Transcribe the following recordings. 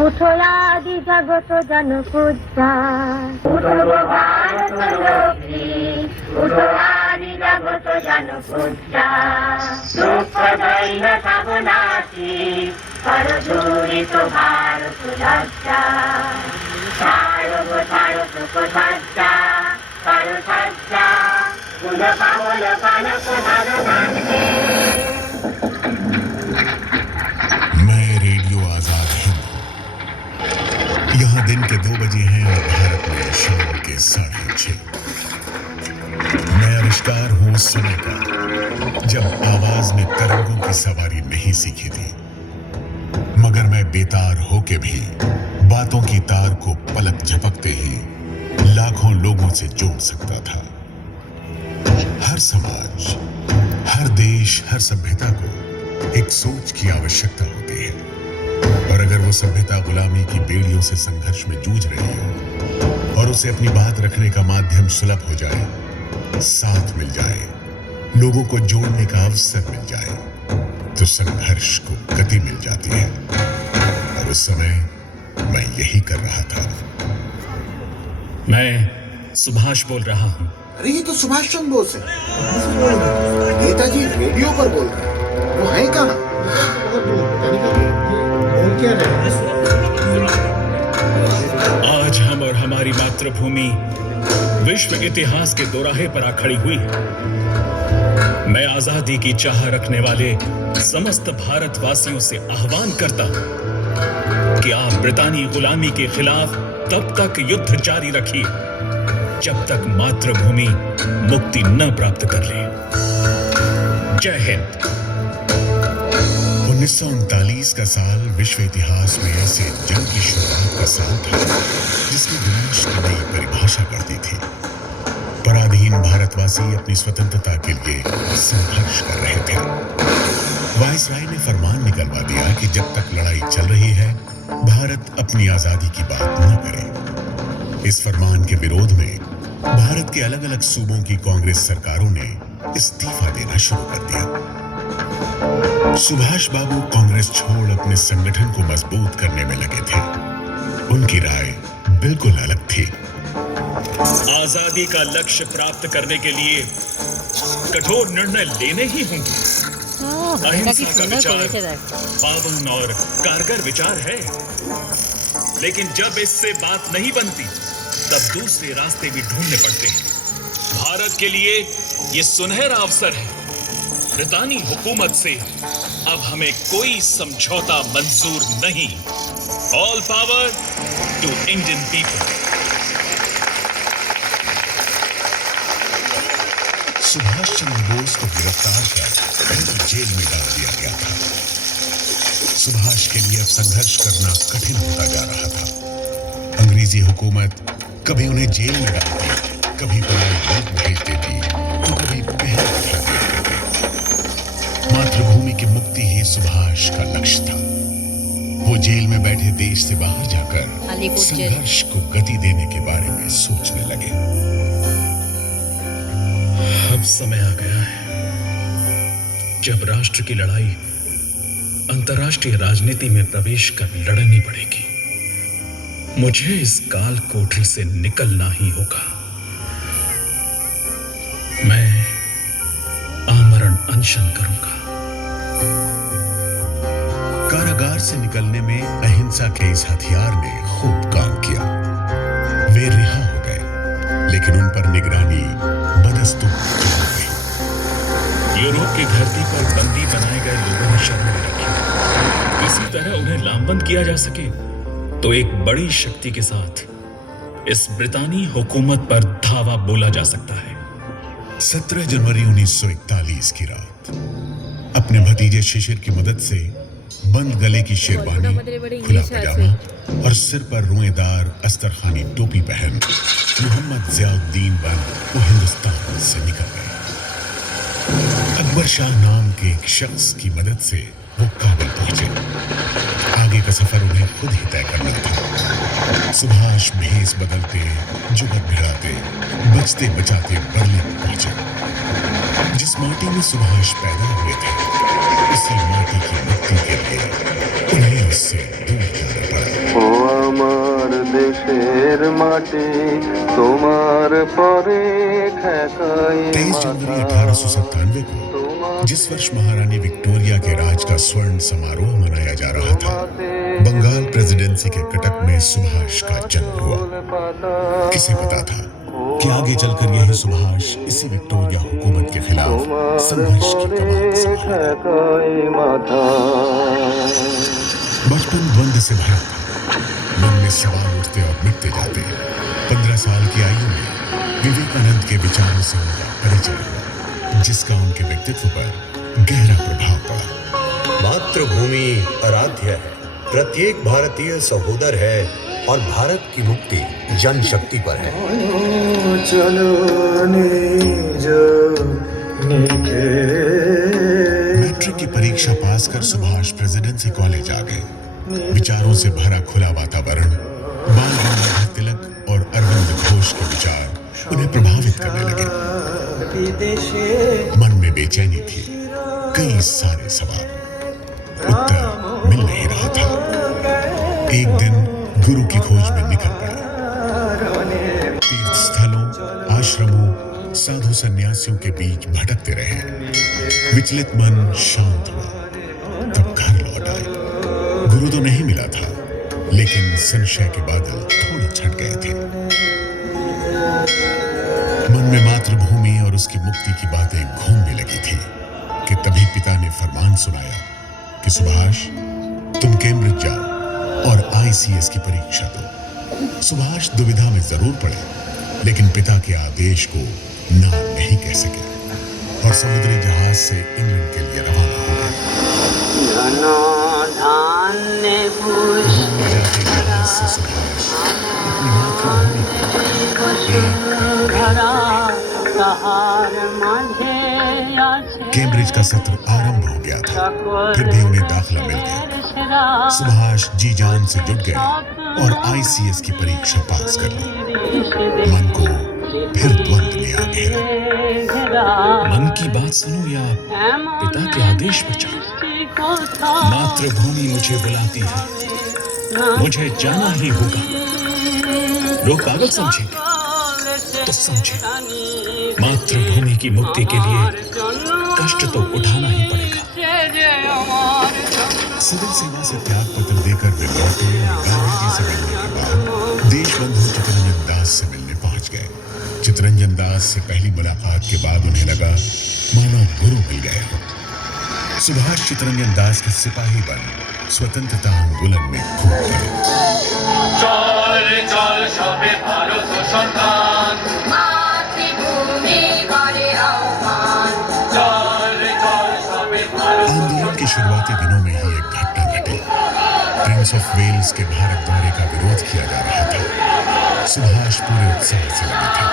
উঠো আদি জগত জনপূজা, উঠো ভারত লক্ষ্মী, উঠো আদি জগত জনপূজা, দুঃখ দৈন্য সব নাশী, করো দূরিত ভারত লজ্জা, ছাড়ো গো ছাড়ো সুখ সজ্জা, করো সজ্জা, কুল পাবল কনক ধরো নান্দে। मैं रेडियो आजाद हिंद हूँ। यहाँ दिन के 2 बजे हैं और भारत में शाम के 6:30। मैं आविष्कार हूँ उस समय का जब आवाज में तरंगों की सवारी नहीं सीखी थी, मगर मैं बेतार होके भी बातों की तार को पलक झपकते ही लाखों लोगों से जोड़ सकता था। हर समाज, हर देश, हर सभ्यता को एक सोच की आवश्यकता होती है, और अगर वो सभ्यता गुलामी की बेड़ियों से संघर्ष में जूझ रही हो और उसे अपनी बात रखने का माध्यम सुलभ हो जाए, साथ मिल जाए, लोगों को जोड़ने का अवसर मिल जाए, तो संघर्ष को गति मिल जाती है। और उस समय मैं यही कर रहा था। मैं सुभाष बोल रहा हूँ। अरे ये तो सुभाष चंद्र बोस है। नेताजी रेडियो पर बोल रहे हैं, वो है कहाँ? आज हम और हमारी मातृभूमि विश्व इतिहास के दोराहे पर आ खड़ी हुई है। मैं आजादी की चाह रखने वाले समस्त भारतवासियों से आह्वान करता हूं कि आप ब्रितानी गुलामी के खिलाफ तब तक युद्ध जारी रखिए जब तक मातृभूमि मुक्ति न प्राप्त कर ले। जय हिंद। 1939 का साल विश्व इतिहास में ऐसे जंग की शुरुआत का साल था जिसमें विनाश की नई परिभाषा करती थी। पराधीन भारतवासी अपनी स्वतंत्रता के लिए संघर्ष कर रहे थे। वायसराय ने फरमान निकलवा दिया कि जब तक लड़ाई चल रही है, भारत अपनी आजादी की बात न करे। इस फरमान के विरोध में भारत के अलग अलग सूबों की कांग्रेस सरकारों ने इस्तीफा देना शुरू कर दिया। सुभाष बाबू कांग्रेस छोड़ अपने संगठन को मजबूत करने में लगे थे। उनकी राय बिल्कुल अलग थी। आजादी का लक्ष्य प्राप्त करने के लिए कठोर निर्णय लेने ही होंगे। अहिंसा का विचार पावन और कारगर विचार है, लेकिन जब इससे बात नहीं बनती तब दूसरे रास्ते भी ढूंढने पड़ते हैं। भारत के लिए ये सुनहरा अवसर है। ब्रितानी हुकूमत से अब हमें कोई समझौता मंजूर नहीं। All power to Indian people. Subhash Chandra Bose को गिरफ्तार कर जेल में डाल दिया गया था। सुभाष के लिए अब संघर्ष करना कठिन होता जा रहा था। अंग्रेजी हुकूमत कभी उन्हें जेल में डालती, कभी पराए मुल्क भेज देती, तो कभी पहले बिठा देती। मातृभूमि की मुक्ति ही सुभाष का लक्ष्य था। वो जेल में बैठे देश से बाहर जाकर संघर्ष को गति देने के बारे में सोचने लगे। अब समय आ गया है जब राष्ट्र की लड़ाई अंतर्राष्ट्रीय राजनीति में प्रवेश कर लड़नी पड़ेगी। मुझे इस काल कोठरी से निकलना ही होगा। मैं आमरण अनशन करूंगा। कारागार से निकलने में अहिंसा के इस हथियार ने खूब काम किया। वे रिहा हो गए, लेकिन उन पर निगरानी बदस्तूर हो गई। यूरोप की धरती पर बंदी बनाए गए लोगों ने शर्म रखी। किसी तरह उन्हें लामबंद किया जा सके तो एक बड़ी शक्ति के साथ इस ब्रितानी हुकूमत पर धावा बोला जा सकता है। 17 जनवरी 1941 की रात अपने भतीजे शिशिर की मदद से बंद गले की शेरवानी, खुला पजामा और सिर पर रुएदार अस्तरखानी टोपी पहन मोहम्मद जियाउद्दीन बन वो हिंदुस्तान से निकल गए। अकबर शाह नाम के एक शख्स की मदद से वो काबुल पहुंचे। आगे का सफर उन्हें खुद ही तय करना था। सुभाष भेस बदलते, जुगत भिड़ाते, बचते बचाते बर्लिन पहुंचे। जिस माटी में सुभाष पैदा हुए थे, उसी माटी की मुक्ति के लिए उन्हें उससे दूर जाना पड़ा। फरवरी 1897 को, जिस वर्ष महारानी विक्टोरिया के राज का स्वर्ण समारोह मनाया जा रहा था, बंगाल प्रेसिडेंसी के कटक में सुभाष का जन्म हुआ। किसे पता था कि आगे चलकर यही सुभाष इसी विक्टोरिया हुकूमत के खिलाफ संघर्ष की कमान संभालेगा। बचपन द्वंद से भरा था, मन में सवाल उठते और मिटते जाते। 15 साल की आयु में विवेकानंद के विचारों से उनका परिचय हुआ, जिसका उनके व्यक्तित्व पर गहरा प्रभाव पड़ा। मातृभूमि आराध्य है, प्रत्येक भारतीय सहोदर है और भारत की मुक्ति जनशक्ति पर है। मैट्रिक की परीक्षा पास कर सुभाष प्रेसिडेंसी कॉलेज आ गए। विचारों से भरा खुला वातावरण, बाल गंगाधर तिलक और अरविंद घोष के विचार उन्हें प्रभावित करने लगे। मन में बेचैनी थी, कई सारे सवाल, उत्तर मिल नहीं रहा था। एक दिन गुरु की खोज में निकल पड़े। तीर्थ स्थलों, आश्रमों, साधु सन्यासियों के बीच भटकते रहे। विचलित मन शांत हुआ, तब घर लौट आए। गुरु तो नहीं मिला था, लेकिन संशय के बादल थोड़े छट गए थे। मन में मातृभूमि और उसकी मुक्ति की बातें घूमने लगी थी कि तभी पिता ने फरमान सुनाया कि सुभाष, तुम कैम्ब्रिज जाओ और ICS की परीक्षा दो। सुभाष दुविधा में जरूर पड़े, लेकिन पिता के आदेश को ना नहीं कह सके और समुद्री जहाज से इंग्लैंड के लिए रवाना हो गए। जाते जहाज से सुभाष अपनी मातृभूमि कैम्ब्रिज का सत्र आरंभ हो गया था, फिर भी उन्हें दाखिला मिल गया। सुभाष जी जान से जुट गए और ICS की परीक्षा पास कर ली। मन को फिर द्वंद ने आ घेरा। मन की बात सुनो या पिता के आदेश पर चलो। मातृभूमि मुझे बुलाती है, मुझे जाना ही होगा। लोग पागल समझेंगे तो समझे, मातृभूमि की मुक्ति के लिए कष्ट तो उठाना ही पड़ेगा। सिविल सेवा से त्याग पत्र देकर वे लौटे और गांधी जी से मिलने के बाद देशबंधु चितरंजन दास से मिलने पहुंच गए। चितरंजन दास से पहली मुलाकात के बाद उन्हें लगा मानो गुरु मिल गए हो। सुभाष चितरंजन दास के सिपाही बन स्वतंत्रता आंदोलन में फूट गए। आंदोलन के शुरुआती दिनों में ही एक घटना घटी। प्रिंस ऑफ वेल्स के भारत दौरे का विरोध किया जा रहा था। सुभाष पूरे उत्साह से लगे थे।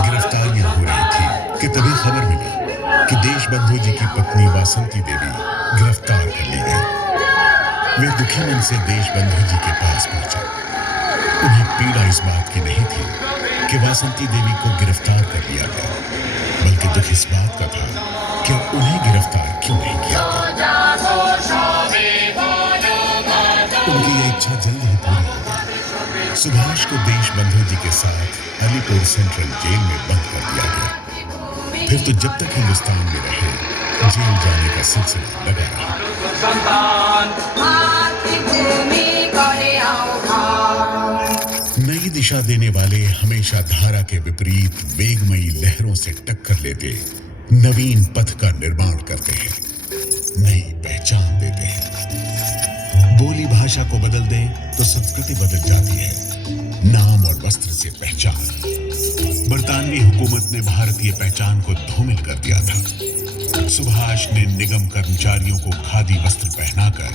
गिरफ्तारियां हो रही थी कि तभी खबर मिली कि देशबंधु जी की पत्नी वासंती देवी गिरफ्तार कर ली गई। वे दुखी मन से देशबंधु जी के पास पहुंचे। उन्हें पीड़ा इस बात की नहीं थी कि वासंती देवी को गिरफ्तार कर लिया गया, बल्कि दुख इस बात का था कि उन्हें गिरफ्तार क्यों नहीं किया गया। उनकी यह इच्छा जल्द ही पूरी हो गई। सुभाष को देशबंधु जी के साथ अलीपुर सेंट्रल जेल में बंद कर दिया गया। फिर तो जब तक हिंदुस्तान में रहे, जेल जाने का सिलसिला लगा रहा। नई दिशा देने वाले हमेशा धारा के विपरीत वेगमयी लहरों से टक्कर लेते, नवीन पथ का निर्माण करते हैं, नई पहचान देते हैं। बोली भाषा को बदल दें तो संस्कृति बदल जाती है, नाम और वस्त्र से पहचान। बरतानवी हुकूमत ने भारतीय पहचान को धूमिल कर दिया था। सुभाष ने निगम कर्मचारियों को खादी वस्त्र पहनाकर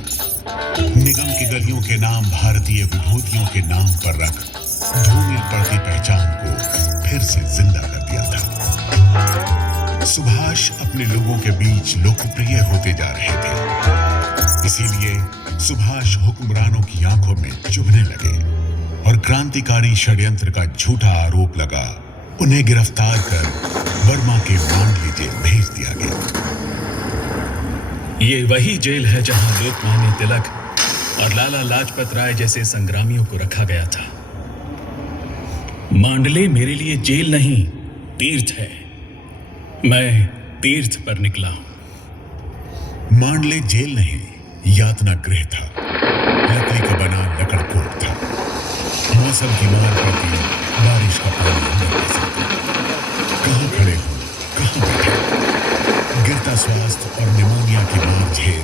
निगम की गलियों के नाम भारतीय विभूतियों के नाम पर रख धूमिल पड़ती पहचान को फिर से जिंदा कर दिया था। सुभाष अपने लोगों के बीच लोकप्रिय होते जा रहे थे। इसीलिए सुभाष हुक्मरानों की आंखों में चुभने लगे और क्रांतिकारी षड्यंत्र का झूठा आरोप लगा उन्हें गिरफ्तार कर बर्मा के मांडली जेल भेज दिया गया। ये वही जेल है जहां लोकमान्य तिलक और लाला लाजपत राय जैसे संग्रामियों को रखा गया था। मांडले मेरे लिए जेल नहीं, तीर्थ है। मैं तीर्थ पर निकला हूं। मांडले जेल नहीं, यातना गृह था। लकड़ी का बना लकड़कोट था। मौसम की मार पड़ती, बारिश का पानी अंदर घुस आता। कहाँ खड़े हो, कहाँ बैठे? गिरता स्वास्थ्य और निमोनिया की मार झेल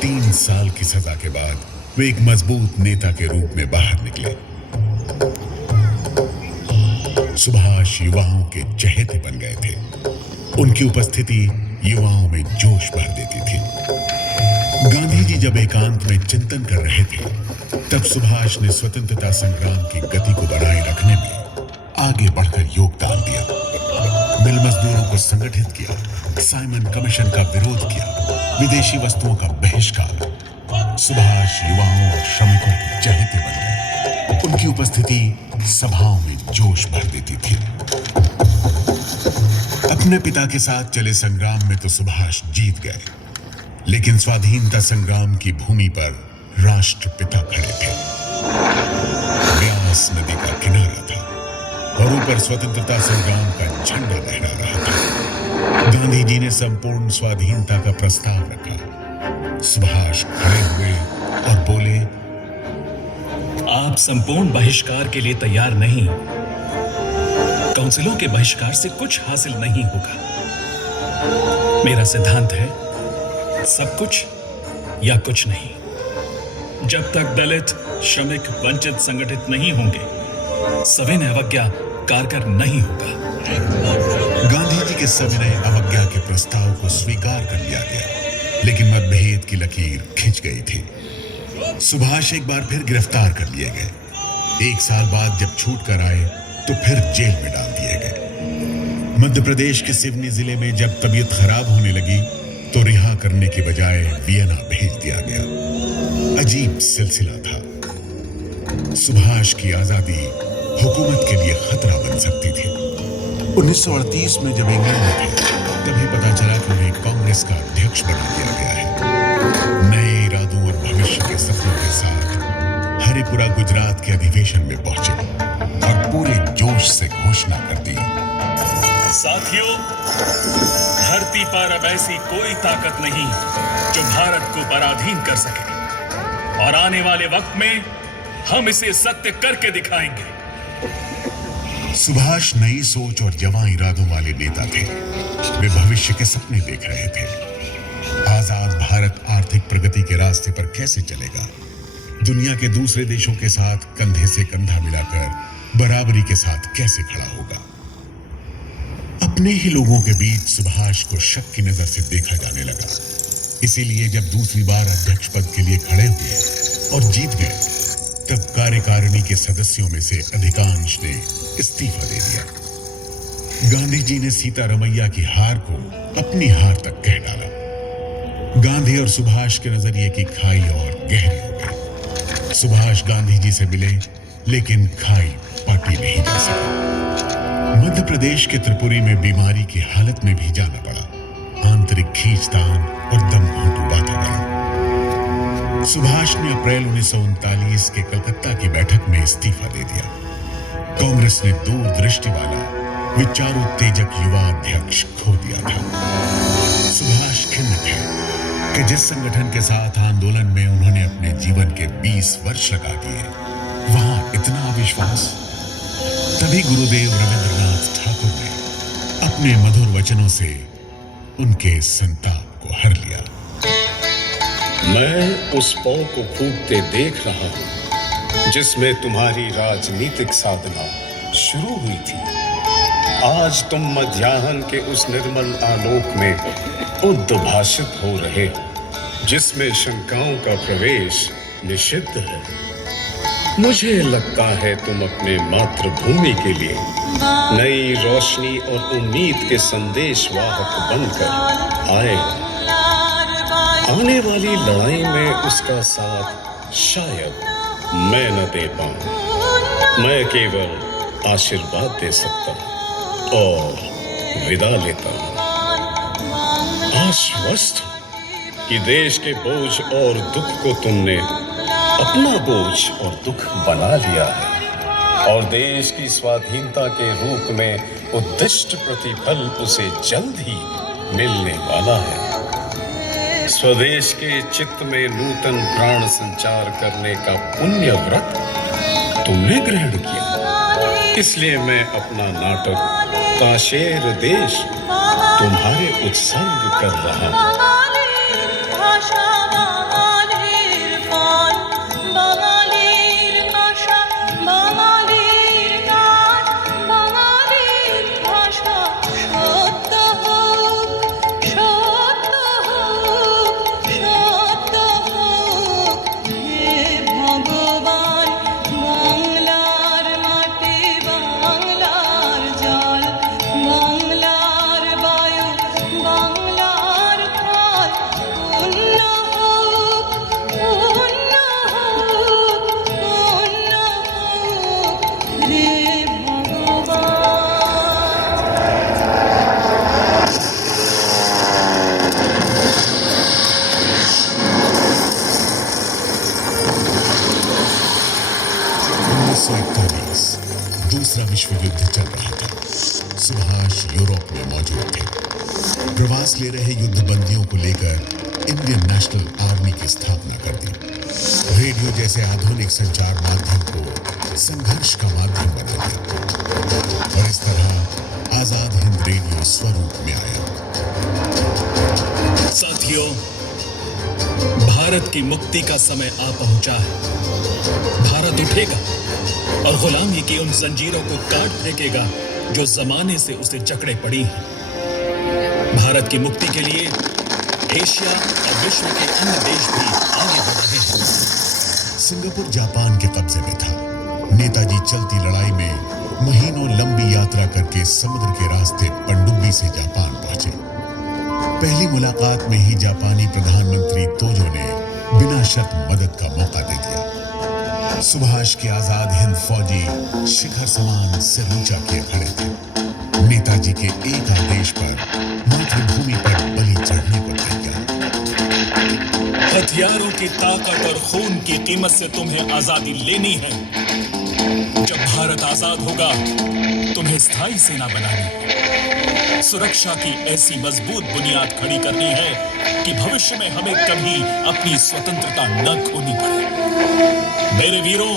3 साल की सजा के बाद वे एक मजबूत नेता के रूप में बाहर निकले। सुभाष युवाओं के चहेते बन गए थे। उनकी उपस्थिति युवाओं में जोश भर देती थी। गांधी जी जब एकांत में चिंतन कर रहे थे, तब सुभाष ने स्वतंत्रता संग्राम की गति को बनाए रखने में आगे बढ़कर योगदान दिया। मिल मजदूरों को संगठित किया, साइमन कमीशन का विरोध किया, विदेशी वस्तुओं का बहिष्कार। सुभाष युवाओं और श्रमिकों के चहेते बन गए। उनकी उपस्थिति सभाओं में जोश भर देती थी। अपने पिता के साथ चले संग्राम में तो सुभाष जीत गए, लेकिन स्वाधीनता संग्राम की भूमि पर राष्ट्रपिता खड़े थे। व्यास नदी का किनारा था और ऊपर स्वतंत्रता संग्राम का झंडा लहरा रहा था। गांधी जी ने संपूर्ण स्वाधीनता का प्रस्ताव रखा। सुभाष खड़े हुए और बोले, आप संपूर्ण बहिष्कार के लिए तैयार नहीं। काउंसिलों के बहिष्कार से कुछ हासिल नहीं होगा। मेरा सिद्धांत है, सब कुछ या कुछ नहीं। जब तक दलित, श्रमिक, वंचित संगठित नहीं होंगे, सविनय अवज्ञा कारगर नहीं होगा। गांधी जी के सविनय अवज्ञा के प्रस्ताव को स्वीकार कर लिया गया, लेकिन मतभेद की लकीर खिंच गई थी। सुभाष एक बार फिर गिरफ्तार कर लिए गए। 1 साल बाद जब छूट कर आए तो फिर जेल में डाल दिए गए। मध्य प्रदेश के सिवनी जिले में जब तबीयत खराब होने लगी तो रिहा करने के बजाय वियना भेज दिया गया। अजीब सिलसिला था। सुभाष की आजादी हुकूमत के लिए खतरा बन सकती थी। 1938 में जब इंग्लैंड में थे, तभी पता चला कि उन्हें कांग्रेस का अध्यक्ष बना दिया गया है। नए इरादों और भविष्य के सपनों के साथ हरिपुरा गुजरात के अधिवेशन में पहुंचे और पूरे जोश से घोषणा कर दी, साथियों, धरती पर अब ऐसी कोई ताकत नहीं जो भारत को पराधीन कर सके, और आने वाले वक्त में हम इसे सत्य करके दिखाएंगे। सुभाष नई सोच और जवां इरादों वाले नेता थे। वे भविष्य के सपने देख रहे थे। आजाद भारत आर्थिक प्रगति के रास्ते पर कैसे चलेगा? दुनिया के दूसरे देशों के साथ कंधे से कंधा मिलाकर बराबरी के साथ कैसे खड़ा होगा? अपने ही लोगों के बीच सुभाष को शक की नजर से देखा जाने लगा। इसीलिए जब दूसरी बार अध्यक्ष पद के लिए खड़े हुए और जीत गए, तब कार्यकारिणी के सदस्यों में से अधिकांश ने इस्तीफा दे दिया। गांधी जी ने सीतारमैया की हार को अपनी हार तक कह डाला। गांधी और सुभाष के नजरिए की खाई और गहरी हो गई। सुभाष गांधी जी से मिले, लेकिन खाई पाटी नहीं जा सका। मध्य प्रदेश के त्रिपुरी में बीमारी की हालत में भी जाना पड़ा। आंतरिक खींचतान और दमघोंटू वातावरण। सुभाष ने अप्रैल 1939 के कलकत्ता की बैठक में इस्तीफा दे दिया। कांग्रेस ने दूरदृष्टि वाला, विचारोत्तेजक युवा अध्यक्ष खो दिया था। सुभाष खिन्न थे कि जिस संगठन के साथ आंदोलन में उन्होंने अपने जीवन के 20 वर्ष लगा दिए, वहां इतना अविश्वास। तभी गुरुदेव रविंद्रनाथ ठाकुर ने अपने मधुर वचनों से उनके संताप को हर लिया। मैं उस पौ को फूटते देख रहा हूं जिसमें तुम्हारी राजनीतिक साधना शुरू हुई थी। आज तुम मध्याह्न के उस निर्मल आलोक में उद्भाषित हो रहे हो जिसमें शंकाओं का प्रवेश निषिद्ध है। मुझे लगता है तुम अपने मातृभूमि के लिए नई रोशनी और उम्मीद के संदेशवाहक बनकर आए हो। आने वाली लड़ाई में उसका साथ शायद मैं न दे पाऊं। मैं केवल आशीर्वाद दे सकता हूं और विदा लेता हूं। आश्वस्त हूं कि देश के बोझ और दुख को तुमने अपना बोझ और दुख बना लिया है। और देश की स्वाधीनता के रूप में उद्दिष्ट प्रतिफल उसे जल्द ही मिलने वाला है। स्वदेश के चित्त में नूतन प्राण संचार करने का पुण्य व्रत तुमने ग्रहण किया, इसलिए मैं अपना नाटक ताशेर देश तुम्हारे उत्सर्ग कर रहा हूं। दूसरा विश्व युद्ध चल रहा था। सुभाष यूरोप में मौजूद थे। प्रवास ले रहे युद्ध बंदियों को लेकर इंडियन नेशनल आर्मी की स्थापना कर दी। रेडियो जैसे आधुनिक संचार माध्यम को संघर्ष का माध्यम बना दिया और इस तरह आजाद हिंद रेडियो स्वरूप में आया। साथियों, भारत की मुक्ति का समय आ पहुंचा है। भारत उठेगा और गुलामी की उन जंजीरों को काट फेंकेगा जो जमाने से उसे जकड़े पड़ी हैं। भारत की मुक्ति के लिए एशिया और विश्व के अन्य देश भी आगे बढ़ रहे हैं। सिंगापुर जापान के कब्जे में था। नेताजी चलती लड़ाई में महीनों लंबी यात्रा करके समुद्र के रास्ते पनडुब्बी से जापान पहुंचे। पहली मुलाकात में ही जापानी प्रधानमंत्री तोजो ने बिना शर्त मदद का मौका दे दिया। सुभाष के आजाद हिंद फौजी शिखर समान सिर ऊंचा किए खड़े थे। नेताजी के एक आदेश पर मातृभूमि पर बलि चढ़ने को तैयार। हथियारों की ताकत और खून की कीमत से तुम्हें आजादी लेनी है। जब भारत आजाद होगा, तुम्हें स्थायी सेना बनानी है। सुरक्षा की ऐसी मजबूत बुनियाद खड़ी करनी है कि भविष्य में हमें कभी अपनी स्वतंत्रता न खोनी पड़े। मेरे वीरों,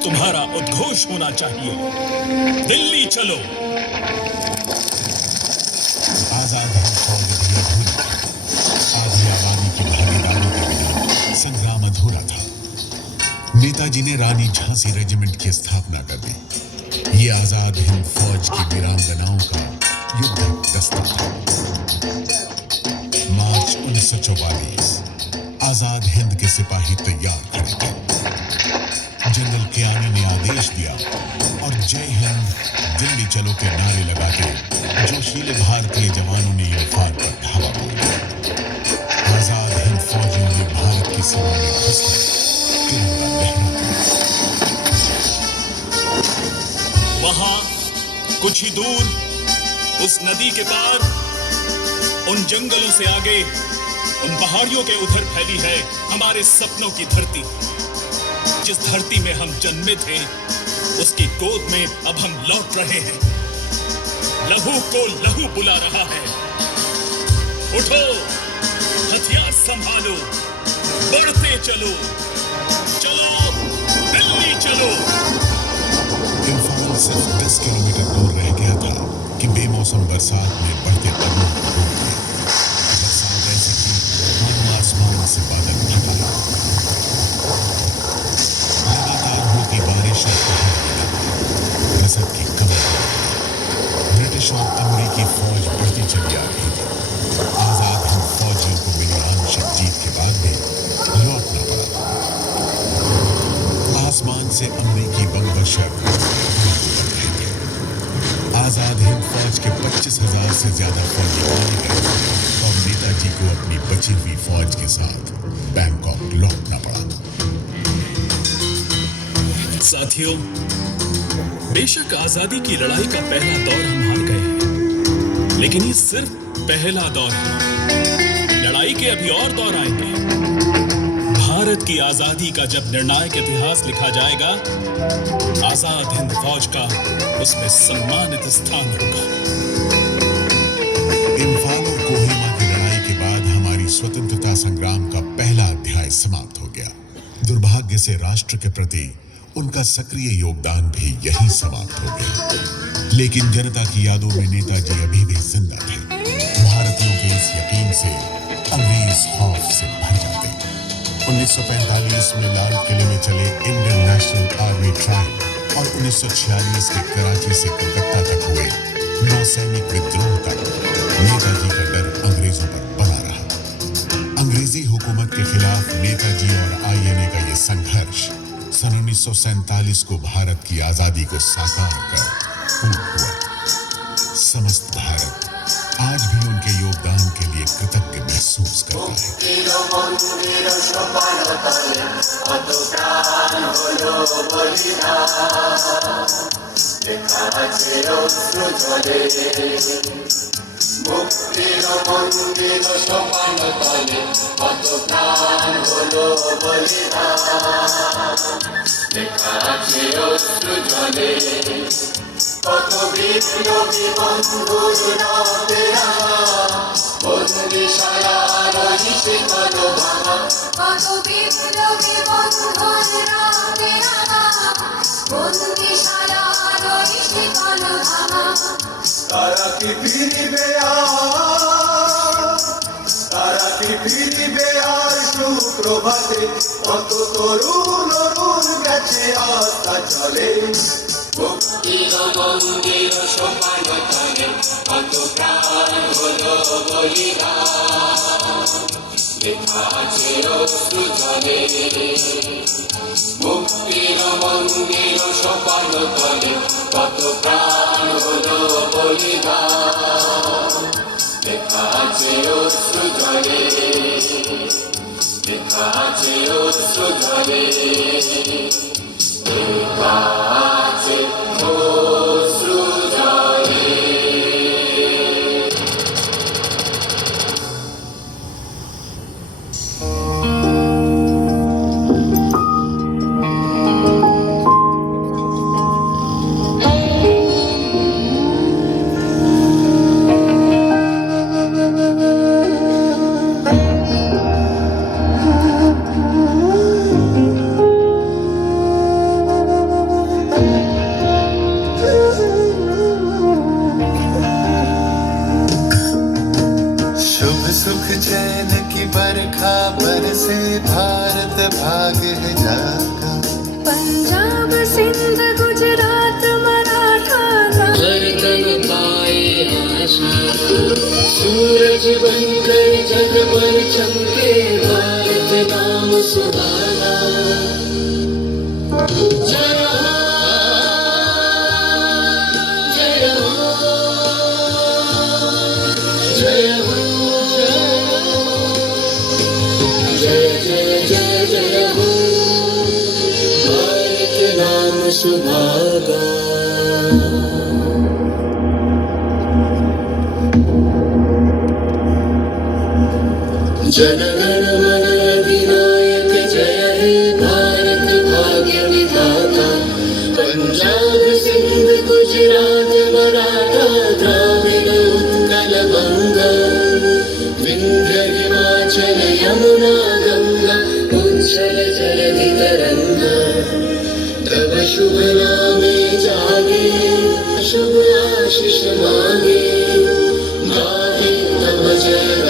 तुम्हारा उद्घोष होना चाहिए, दिल्ली चलो। आजाद हिंद फौज भी अधूरी थी। आधी आबादी की भागीदारी के बिना संग्राम अधूरा था। नेताजी ने रानी झांसी रेजिमेंट की स्थापना कर दी। ये आजाद हिंद फौज की वीरांगनाओं का युद्धक दस्ता था। मार्च 1944 आजाद हिंद के सिपाही तैयार खड़े थे। जनरल कियानी ने आदेश दिया और जय हिंद दिल्ली चलो के नारे लगा के जोशीले भारतीय जवानों ने यूनिफॉर्म पर धावा बोल दिया। आजाद हिंद फौजियों ने भारत की सीमा में घुसकर तिरंगा लहरा दिया। वहां कुछ ही दूर, उस नदी के पार, उन जंगलों से आगे, उन पहाड़ियों के उधर फैली है हमारे सपनों की धरती। जिस धरती में हम जन्मे थे, उसकी गोद में अब हम लौट रहे हैं। लहू को लहू बुला रहा है। उठो, हथियार संभालो, बढ़ते चलो, चलो दिल्ली चलो। इम्फाल सिर्फ 10 किलोमीटर दूर रह गया था कि बेमौसम बरसात में बढ़ते बादलों को रोक दिया। बरसात ऐसी थी मानो आसमान से बादल ढक आए। लगातार होती बारिश और रसद की कमी। ब्रिटिश और अमेरिकी फौज बढ़ती चली आ रही थी। आजाद हिंद फौजियों को मिली आंशिक जीत के बाद भी लौटना पड़ा। आसमान से अमेरिकी बम वर्षक आजाद हिंद फौज के 25,000 से ज्यादा फौजी मारे गए और नेताजी को अपनी बची हुई फौज के साथ बैंकॉक लौटना पड़ा। साथियों, बेशक आजादी की लड़ाई का पहला दौर हम हार गए हैं, लेकिन ये सिर्फ पहला दौर है। लड़ाई के अभी और दौर आएंगे। भारत भारत की आजादी का जब निर्णायक इतिहास लिखा जाएगा, आजाद हिंद फौज का उसमें सम्मानित स्थान होगा। इम्फाल और कोहिमा की लड़ाई के बाद हमारी स्वतंत्रता संग्राम का पहला अध्याय समाप्त हो गया। दुर्भाग्य से राष्ट्र के प्रति उनका सक्रिय योगदान भी यहीं समाप्त हो गया। लेकिन जनता की यादों में नेताजी अभी भी जिंदा थे। भारतीयों के इस यकीन से अंग्रेज खौफ से भर जाते। 1945 में लाल किले में चले इंडियन नेशनल आर्मी ट्रायल और 1946 के कराची से कलकत्ता तक हुए नौसैनिक विद्रोह तक नेताजी का डर अंग्रेजों पर बना रहा। अंग्रेजी हुकूमत के खिलाफ नेताजी और आईएनए का ये संघर्ष सन 1947 को भारत की आजादी को साकार कर पूर्ण हुआ। समस्त भारत आज भी उनके योगदान के लिए कृतज्ञ महसूस करता है। কত বিপ্লবী বন্ধুর রাতে বন্দিশালা রহিছে কলো ভাঙা কত বিপ্লবী বন্ধুর রাতে বন্দিশালা রহিছে কলো ভাঙা তারা কি ফিরিবে আর সুপ্রভাতে কত তরুণ অরুণ গেছে আস্থা চলে মুক্তির মন্দির সোপান তলে কত প্রাণ হলো বলিদান লেখা আছে অশ্রু জলে মুক্তির মন্দির সোপান তলে কত প্রাণ হলো বলিদান লেখা আছে অশ্রু জলে লেখা আছে অশ্রু জলে লেখা আছে অশ্রু জলে। सुख चैन की बरखा बरसे भारत भाग है जागा पंजाब सिंध गुजरात मराठा हर तन पाए आशा सूरज बनकर जग पर चमके भारत नाम सुहाना जय हो जय हो जय हो जय जय जय जय हो भारत नाम सुहागा जनगण मन अधिनायक जय हे भारत भाग्य विधाता पंजाब सिंध गुजरात मराठा द्राविड उत्कल बंगा विंध्य हिमाचल यमुना गंगा उच्छल जलधि तरंगा तब शुभ नामे जागे शुभ आशीष मांगे गाहे तब जय